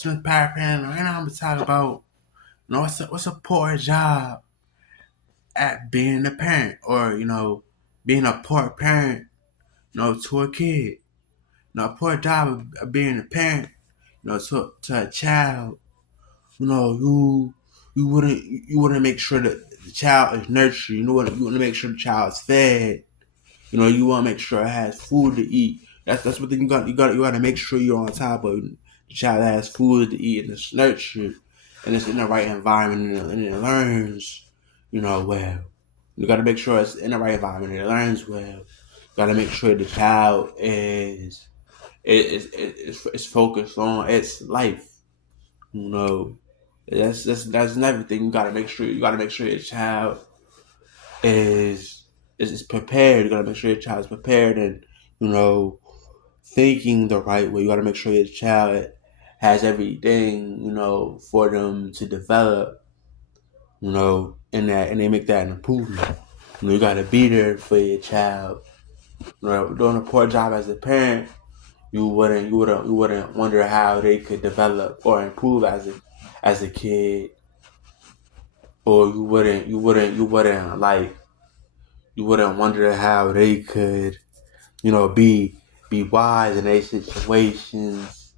some power parent. Right now I'm gonna talk about what's a poor job at being a parent, or being a poor parent, to a kid. A poor job of being a parent, to a child. You wouldn't make sure that the child is nurtured. You want to make sure the child is fed. You want to make sure it has food to eat. That's what you got. You got to make sure you're on top of the child has food to eat and it's nurtured and it's in the right environment and it learns, well. You got to make sure it's in the right environment and it learns well. You got to make sure the child is focused on its life. That's another thing. You gotta make sure your child is prepared. You gotta make sure your child is prepared and you know thinking the right way. You gotta make sure your child has everything for them to develop. And they make that an improvement. You gotta be there for your child. Doing a poor job as a parent, you wouldn't wonder how they could develop or improve as a kid, or you wouldn't wonder how they could be wise in their situations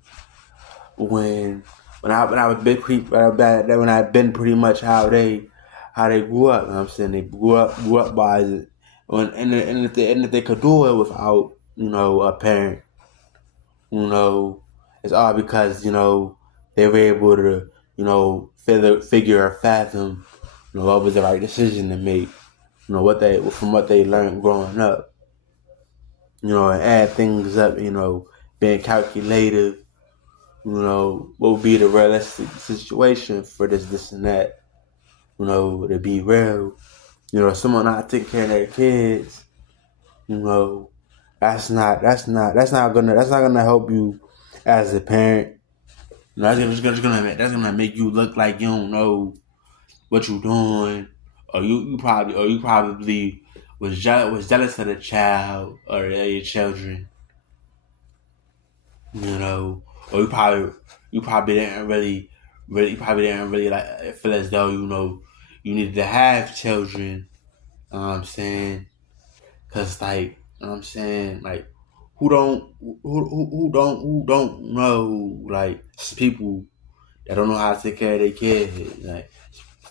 when I've been when I've been pretty much how they grew up. You know what I'm saying, they grew up wise, and if they could do it without a parent, it's all because they were able to figure or fathom what was the right decision to make. What they learned growing up. And add things up. Being calculative. What would be the realistic situation for this, and that. To be real. Someone not taking care of their kids. That's not gonna help you as a parent. That's gonna make you look like you don't know what you're doing, or you probably was jealous of the child or your children, or you probably didn't really like feel as though you needed to have children. You know what I'm saying? Cause like who don't know, like people that don't know how to take care of their kids. Like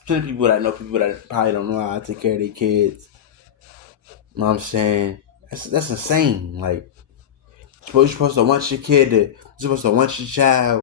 plenty of people that know people that probably don't know how to take care of their kids. You know what I'm saying? That's insane. Like you're supposed to want your child